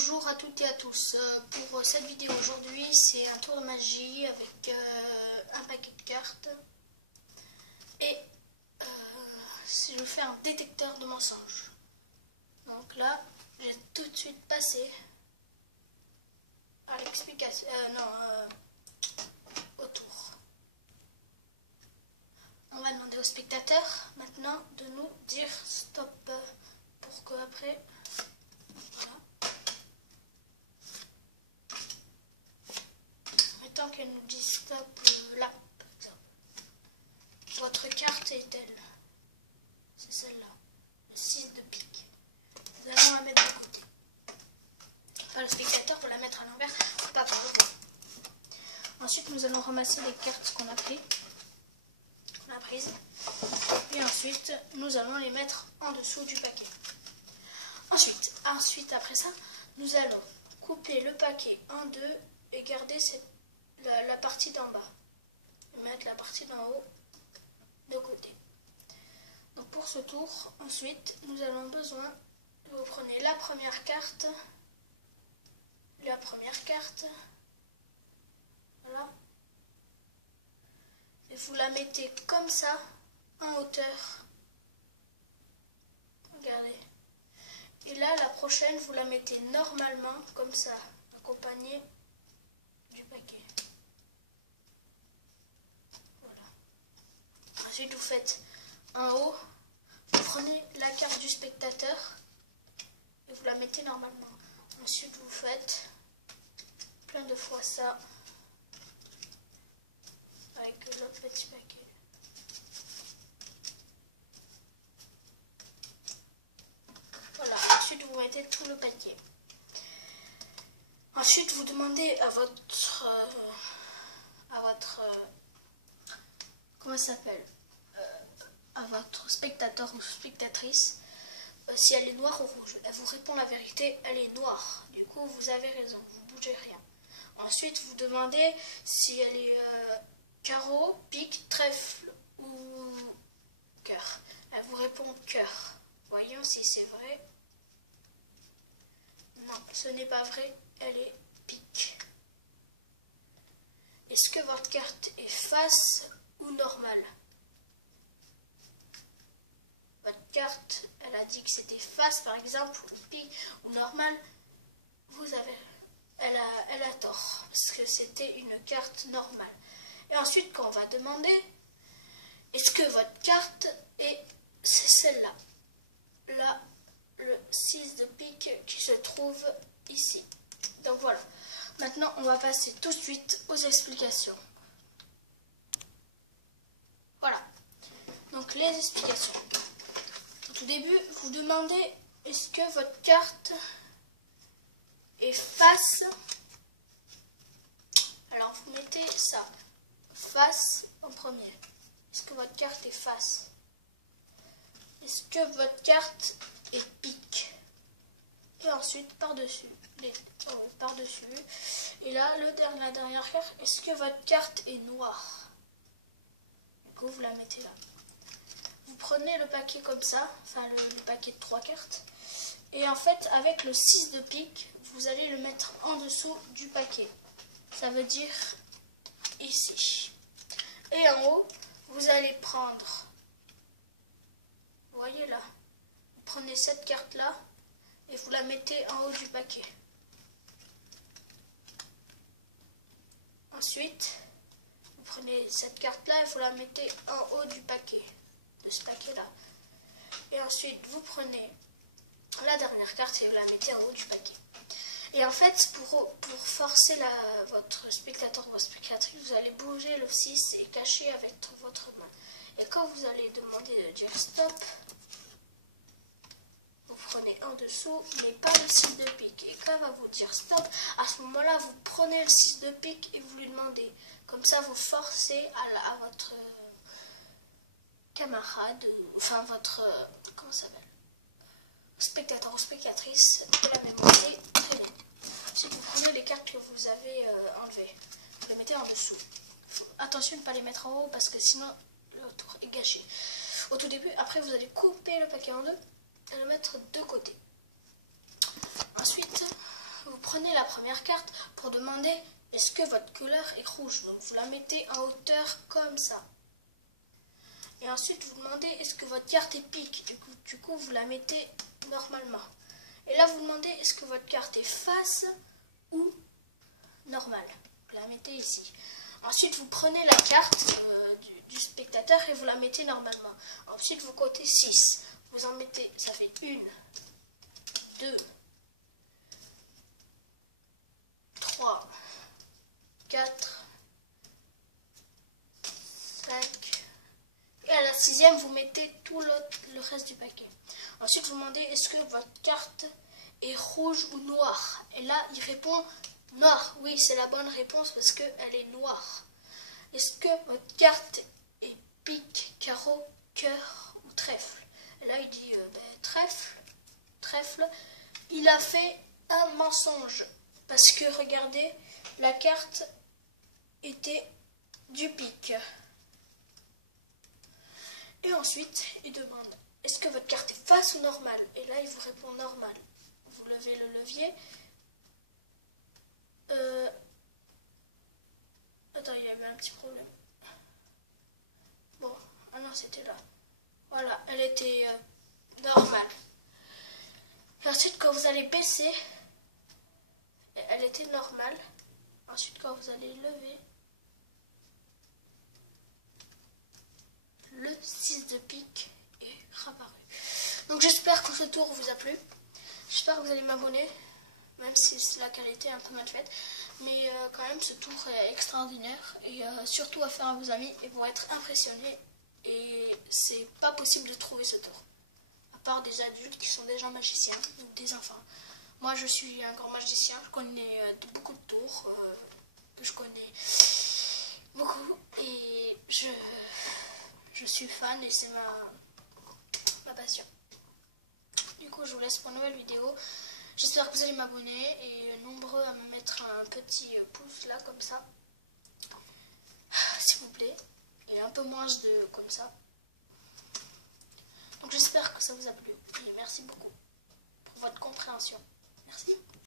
Bonjour à toutes et à tous. Pour cette vidéo aujourd'hui, c'est un tour de magie avec un paquet de cartes. Et je vais faire un détecteur de mensonges. Donc là, je vais tout de suite passer à l'explication. Au tour. On va demander au spectateur maintenant de nous dire stop pour que après. Tant qu'elle nous dit stop là, par exemple. Votre carte est-elle? C'est celle-là. Le 6 de pique. Nous allons la mettre de côté. Enfin, le spectateur peut la mettre à l'envers, c'est pas grave. Ensuite, nous allons ramasser les cartes qu'on a prises. Et ensuite, nous allons les mettre en dessous du paquet. Ensuite, après ça, nous allons couper le paquet en deux et garder la partie d'en bas. Et mettre la partie d'en haut de côté. Donc pour ce tour, ensuite, nous avons besoin, vous prenez la première carte, voilà, et vous la mettez comme ça, en hauteur, regardez, et là, la prochaine, vous la mettez normalement, comme ça, accompagnée du paquet. Ensuite, vous faites en haut, vous prenez la carte du spectateur et vous la mettez normalement. Ensuite, vous faites plein de fois ça avec le petit paquet. Voilà, ensuite vous mettez tout le paquet. Ensuite, vous demandez à votre comment ça s'appelle, à votre spectateur ou spectatrice si elle est noire ou rouge. Elle vous répond la vérité, elle est noire. Du coup, vous avez raison, vous ne bougez rien. Ensuite, vous demandez si elle est carreau, pique, trèfle ou cœur. Elle vous répond cœur. Voyons si c'est vrai. Non, ce n'est pas vrai, elle est pique. Est-ce que votre carte est face ou normale? Votre carte, elle a dit que c'était face par exemple, ou pique, ou normale. Elle a tort, parce que c'était une carte normale. Et ensuite, quand on va demander, est-ce que votre carte est, c'est celle-là. Là, le 6 de pique qui se trouve ici. Donc voilà. Maintenant, on va passer tout de suite aux explications. Voilà. Donc les explications. Au tout début, vous demandez est-ce que votre carte est face. Alors vous mettez ça. Face en premier. Est-ce que votre carte est face? Est-ce que votre carte est pique? Et ensuite par-dessus. Par-dessus. Et là, la dernière carte, est-ce que votre carte est noire? Du coup, vous la mettez là. Vous prenez le paquet comme ça, enfin le paquet de 3 cartes. Et en fait, avec le 6 de pique, vous allez le mettre en dessous du paquet. Ça veut dire ici. Et en haut, vous allez prendre, vous voyez là, vous prenez cette carte-là et vous la mettez en haut du paquet. Ensuite, vous prenez cette carte-là et vous la mettez en haut du paquet, de ce paquet-là. Et ensuite, vous prenez la dernière carte et vous la mettez en haut du paquet. Et en fait, pour forcer votre spectateur ou votre spectatrice, vous allez bouger le 6 et cacher avec votre main. Et quand vous allez demander de dire stop, vous prenez en dessous, mais pas le 6 de pique. Et quand elle va vous dire stop, à ce moment-là, vous prenez le 6 de pique et vous lui demandez. Comme ça, vous forcez à votre camarade, enfin votre, comment ça s'appelle, spectateur ou spectatrice de la mémoire. Très bien. Ensuite, vous prenez les cartes que vous avez enlevées. Vous les mettez en dessous. Attention de ne pas les mettre en haut parce que sinon le tour est gâché. Au tout début, après vous allez couper le paquet en deux et le mettre de côté. Ensuite, prenez la première carte pour demander est-ce que votre couleur est rouge. Donc vous la mettez en hauteur comme ça. Et ensuite vous demandez est-ce que votre carte est pique. Du coup vous la mettez normalement. Et là vous demandez est-ce que votre carte est face ou normale. Vous la mettez ici. Ensuite vous prenez la carte du spectateur et vous la mettez normalement. Ensuite vous comptez 6. Vous en mettez, ça fait 1, 2, 3, 4, 5. Et à la 6e, vous mettez tout le reste du paquet. Ensuite, vous demandez est-ce que votre carte est rouge ou noire. Et là, il répond noir. Oui, c'est la bonne réponse parce qu'elle est noire. Est-ce que votre carte est pique, carreau, cœur ou trèfle? Et là, il dit trèfle. Il a fait un mensonge. Parce que, regardez, la carte était du pique. Et ensuite, il demande, est-ce que votre carte est face ou normale? Et là, il vous répond normal. Vous levez le levier. Attends, il y avait un petit problème. Bon, ah non, c'était là. Voilà, elle était normale. Et ensuite, quand vous allez baisser, elle était normale. Ensuite, quand vous allez lever, le 6 de pique est réapparu. Donc j'espère que ce tour vous a plu. J'espère que vous allez m'abonner, même si la qualité est un peu mal faite. Mais quand même, ce tour est extraordinaire. Et surtout à faire à vos amis, ils vont être impressionnés. Et c'est pas possible de trouver ce tour. À part des adultes qui sont déjà magiciens, ou des enfants. Moi, je suis un grand magicien. Je connais beaucoup de tours. Que je connais beaucoup. Et je suis fan et c'est ma passion. Du coup, je vous laisse pour une nouvelle vidéo. J'espère que vous allez m'abonner et nombreux à me mettre un petit pouce là, comme ça. S'il vous plaît. Et un peu moins de comme ça. Donc j'espère que ça vous a plu. Et merci beaucoup pour votre compréhension. Merci.